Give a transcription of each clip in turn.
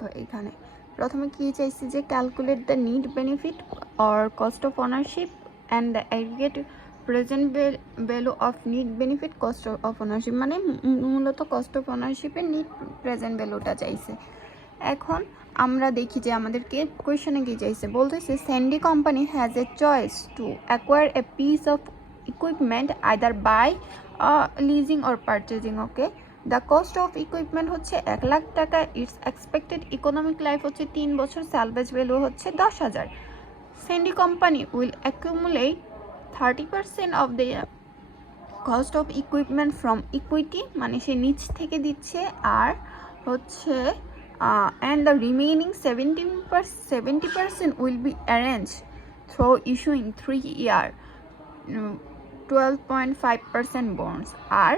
দেখো এখানে প্রথমে কি চাইছে যে calculate the need benefit or cost of ownership and the aggregate present value of need benefit cost of ownership, মানে মূলত কস্ট অফ ওনারশিপের নিড প্রেজেন্ট ভ্যালুটা চাইছে। এখন আমরা দেখি যে আমাদেরকে কোয়েশনে কি চাইছে, বলতেছে Sandy company has a choice to acquire a piece of equipment either by leasing or purchasing. Okay, the cost of equipment হচ্ছে 1 লাখ টাকা, ইটস এক্সপেক্টেড ইকোনমিক লাইফ হচ্ছে 3 বছর, স্যালভেজ ভ্যালু হচ্ছে 10,000। Sandy company will accumulate 30% of the cost of equipment from equity, মানে সে নিচ থেকে দিচ্ছে, আর হচ্ছে and the remaining 70% will be arranged through issuing 3-year 12.5% bonds। আর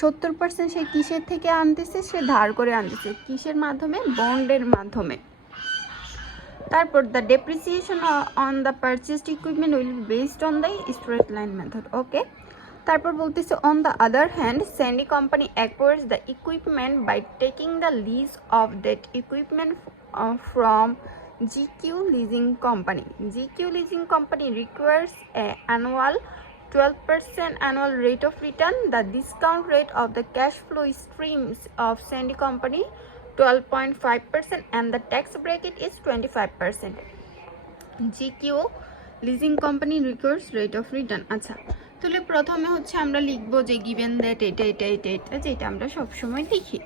70% সে কিসের থেকে আনতেছে, সে ধার করে আনতেছে, কিসের মাধ্যমে, বন্ডের মাধ্যমে। তারপর the depreciation on the purchased equipment will be based on the straight line method. Okay, তারপর বলতেছে on the other hand Sandy company acquires the equipment by taking the lease of that equipment from GQ leasing company. GQ leasing company requires a annual 12% annual rate of return. The discount rate of the cash flow streams of Sandy Company 12.5% and the tax bracket is 25%. GQ leasing company requires rate of return. আচ্ছা, তাহলে প্রথমে হচ্ছে আমরা লিখবো যে given that এটা এটা এটা এটা, যেটা আমরা সবসময় লিখি।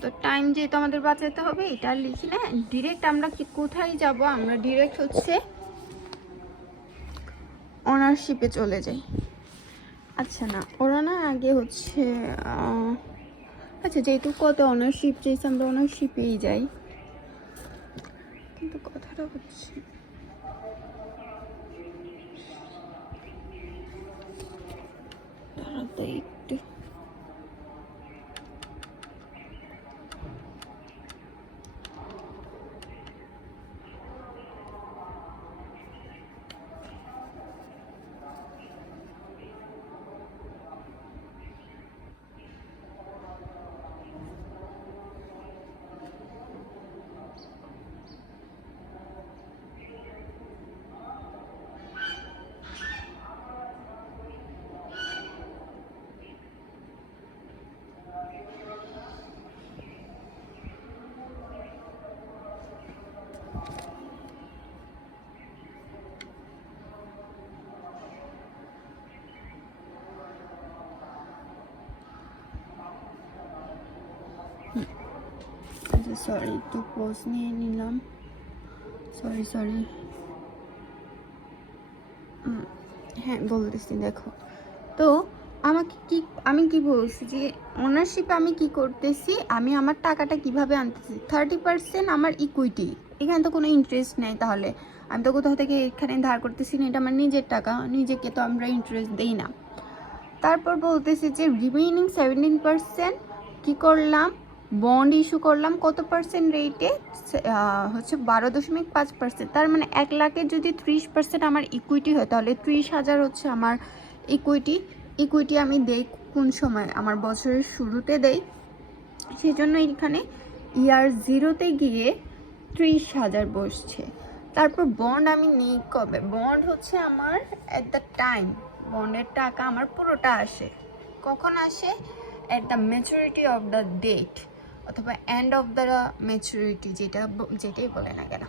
তো টাইম যেহেতু আমাদের বাঁচাতে হবে, এটা লিখি না, ডিরেক্ট আমরা কি কোথায় যাব, আমরা ডিরেক্ট হচ্ছে ওনারশিপে চলে যাই। আচ্ছা না, ওরা না আগে হচ্ছে আচ্ছা যেহেতু কত অনারশিপ চাইছে আমরা ওনারশিপেই যাই, কিন্তু কথাটা হচ্ছে একটু সরি একটু পোজ নিয়ে নিলাম, সরি হ্যাঁ বলতেছি। দেখো তো আমি কি বলছি যে ওনারশিপে আমি কি করতেছি, আমি আমার টাকাটা কিভাবে আনতেছি, 30% আমার ইকুইটি, এখানে তো কোনো ইন্টারেস্ট নেই, তাহলে আমি তো কোথাও থেকে এখানে ধার করতেছি না, এটা আমার নিজের টাকা, নিজেকে তো আমরা ইন্টারেস্ট দিই না। তারপর বলতেছি যে রিমেইনিং 17% কী করলাম, বন্ড ইস্যু করলাম, কত পার্সেন্ট রেটে, হচ্ছে 12.5%। তার মানে 1 লাখের যদি 30% আমার ইকুইটি হয়, তাহলে 30,000 হচ্ছে আমার ইকুইটি আমি দেই কোন সময়, আমার বছরের শুরুতে দেই, সেই জন্য এখানে ইয়ার 0-তে গিয়ে 30,000 বসছে। তারপর বন্ড আমি নিই কবে, বন্ড হচ্ছে আমার অ্যাট দ্য টাইম, বন্ডের টাকা আমার পুরোটা আসে, কখন আসে, at the maturity of the date অথবা এন্ড অফ দ্য ম্যাচুরিটি, যেটাই বলে না কেন।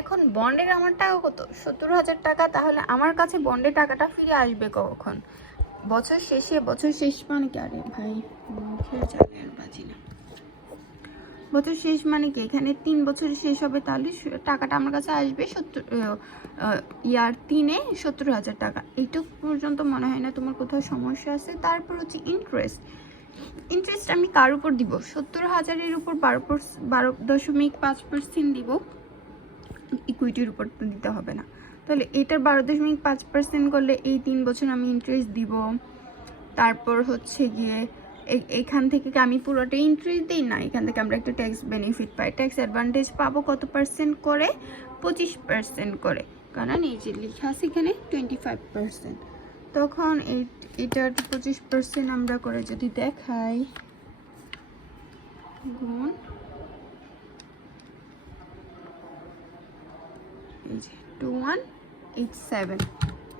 এখন বন্ডের আমার টাকা কত, 70,000 টাকা, তাহলে আমার কাছে বন্ডের টাকাটা ফিরে আসবে কখন, বছর শেষে। বছর শেষ মানে কি, আরে ভাই মুখের চালের বাজি না, বছর শেষ মানে কি, এখানে 3 বছর শেষ হবে, তাহলে টাকাটা আমার কাছে আসবে ইয়ার 3-এ 70,000 টাকা। এইটুকু পর্যন্ত মনে হয় না তোমার কোথাও সমস্যা আছে। তারপর হচ্ছে ইন্টারেস্ট আমি কার উপর দিব, 70,000-এর উপর 12.5% দিব, ইকুইটির উপর তো দিতে হবে না, তাহলে এটার 12.5% করলে এই 3 বছর আমি ইন্টারেস্ট দিব। তারপর হচ্ছে গিয়ে এখান থেকে আমি পুরোটাই ইন্টারেস্ট দিই না, এখান থেকে আমরা একটা ট্যাক্স বেনিফিট পাই, ট্যাক্স অ্যাডভান্টেজ পাবো কত পার্সেন্ট করে, 25% করে, কারণ এই যে লেখা আছে এখানে 25%। তখন এটার 25% আমরা করে যদি দেখাই, গুণ এই যে 2187।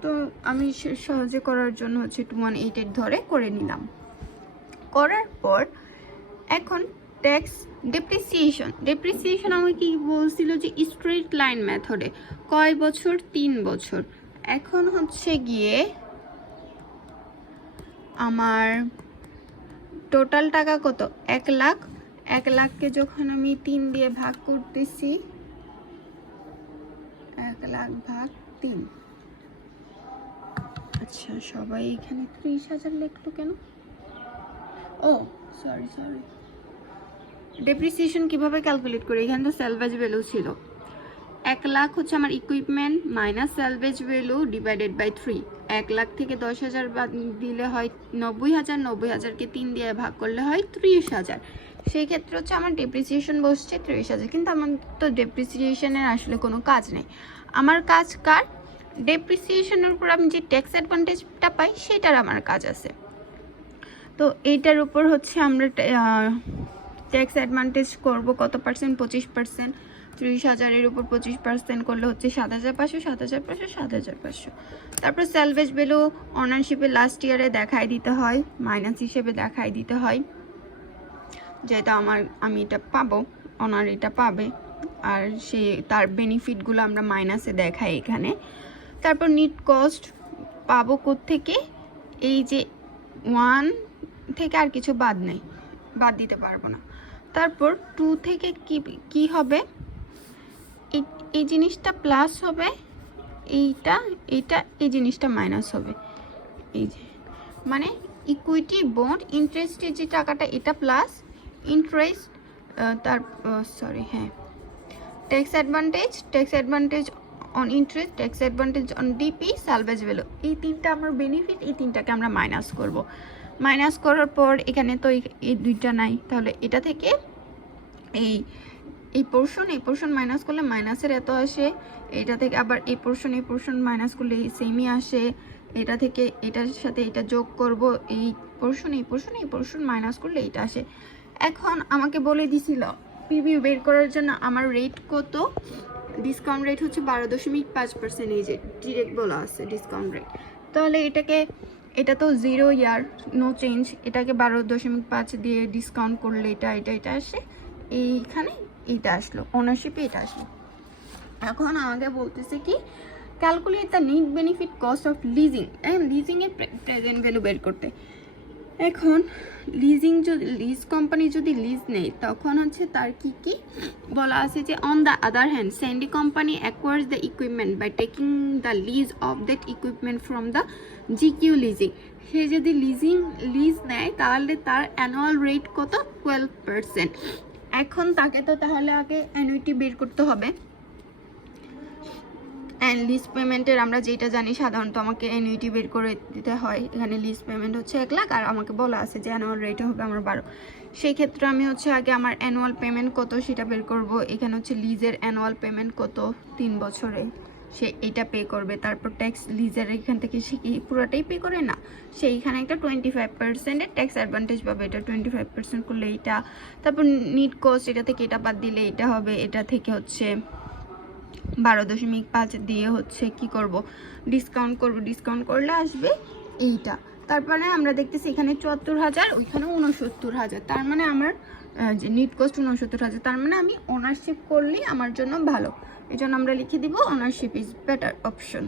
তো আমি সহজে করার জন্য হচ্ছে 2188 ধরে করে নিলাম। করার পর এখন ট্যাক্স ডেপ্রিসিয়েশন আমাকে কি বলছিল যে স্ট্রেট লাইন মেথডে কয় বছর, 3 বছর। এখন হচ্ছে গিয়ে আমার টোটাল টাকা কত, 1 লাখ। 1 লাখকে যখন আমি 3 দিয়ে ভাগ করতেছি, 1 লাখ ভাগ 3, আচ্ছা সবাই এখানে 30,000 লিখলো কেন? ও সরি, ডেপ্রিসিয়েশন কিভাবে ক্যালকুলেট করি? এখানে তো সেলভেজ ভ্যালু ছিল। 1 লাখ হচ্ছে আমার equipment minus salvage value divided by 3। 1 lakh থেকে 10,000 বাদ দিলে হয় 90,000, 90,000কে 3 দিয়ে ভাগ করলে হয় 30,000। সেই ক্ষেত্রে হচ্ছে আমার ডেপ্রিসিয়েশন বসছে 30,000। কিন্তু আমার তো ডেপ্রিসিয়েশনের আসলে কোনো কাজ নেই। আমার কাজ কার? ডেপ্রিসিয়েশনের উপর আমি যে ট্যাক্স অ্যাডভান্টেজটা পাই সেটার আমার কাজ আছে। তো এইটার উপর হচ্ছে আমরা ট্যাক্স অ্যাডভান্টেজ করব কত পার্সেন্ট? 25%। 30,000-এর উপর 25% করলে হচ্ছে 7,500, 7,500, 7,500। তারপর সেলভেজ ভ্যালু অনারশিপে লাস্ট ইয়ারে দেখাই দিতে হয়, মাইনাস হিসেবে দেখাই দিতে হয়, যেটা আমি এটা পাবো, অনার এটা পাবে, আর সে তার বেনিফিটগুলো আমরা মাইনাসে দেখাই এখানে। তারপর নিট কস্ট পাবো কোত্থেকে? এই যে 1 থেকে আর কিছু বাদ নেই, বাদ দিতে পারবো না। তারপর 2 থেকে কি হবে? এই জিনিসটা প্লাস হবে, এইটা এই জিনিসটা মাইনাস হবে। এই যে মানে ইকুইটি বন্ড ইন্টারেস্টের যে টাকাটা এটা প্লাস ইন্টারেস্ট, তার সরি হ্যাঁ tax advantage on interest, tax advantage on DP, salvage value, এই 3টা আমার বেনিফিট। এই 3টাকে আমরা মাইনাস করব। মাইনাস করার পর এখানে তো এই 2টা নাই, তাহলে এটা থেকে এই পোর্শন মাইনাস করলে মাইনাসের এত আসে। এটা থেকে আবার এই পোর্শন মাইনাস করলে এই সেমই আসে। এটা থেকে এটার সাথে এটা যোগ করব, এই পোর্শন মাইনাস করলে এটা আসে। এখন আমাকে বলে দিছিল পিবি বের করার জন্য আমার রেট কত? ডিসকাউন্ট রেট হচ্ছে 12.5%। এই যে ডিরেক্ট বলা আছে ডিসকাউন্ট রেট। তাহলে এটা তো 0 ইয়ার, নো চেঞ্জ। এটাকে 12.5 দিয়ে ডিসকাউন্ট করলে এটা আসে, এইখানে এইটা আসলো, ওনারশিপে এটা আসলো। এখন আমাকে বলতেছে কি calculate the net benefit cost of লিজিংয়ের প্রেজেন্ট ভ্যালু বের করতে। এখন লিজ কোম্পানি যদি লিজ নেয় তখন হচ্ছে তার কি বলা আছে যে on the other hand Sandy company acquires the equipment by taking the lease of that equipment from the GQ leasing. সে যদি লিজ নেয় তাহলে তার অ্যানুয়াল রেট কত? 12%। এখন তাকে তো তাহলে আগে অ্যানুইটি বের করতে হবে। অ্যান্ড লিজ পেমেন্টের আমরা যেটা জানি সাধারণত আমাকে অ্যানুইটি বের করে দিতে হয়। এখানে লিজ পেমেন্ট হচ্ছে 1 লাখ, আর আমাকে বলা আছে যে অ্যানুয়াল রেট হবে আমার 12। সেই ক্ষেত্রে আমি হচ্ছে আগে আমার অ্যানুয়াল পেমেন্ট কত সেটা বের করব। এখানে হচ্ছে লিজের অ্যানুয়াল পেমেন্ট কত 3 বছরে, সে এটা পে করবে। তারপর ট্যাক্স লিজের এখান থেকে সে কি পুরোটাই পে করে না, সেইখানে একটা 25%-এর ট্যাক্স অ্যাডভান্টেজ পাবে। এটা 25% করলে এটা। তারপর নিট কস্ট, এটা থেকে এটা বাদ দিলে এটা হবে। এটা থেকে হচ্ছে 12.5 দিয়ে হচ্ছে কি করব? ডিসকাউন্ট করব। ডিসকাউন্ট করলে আসবে এইটা। তারপরে আমরা দেখতেছি এখানে 74,000, ওইখানে 69,000। তার মানে আমার যে নিট কস্ট 69,000, তার মানে আমি ওনারশিপ করলেই আমার জন্য ভালো। এই জন্য আমরা লিখে দিব ওনারশিপ ইজ বেটার অপশন।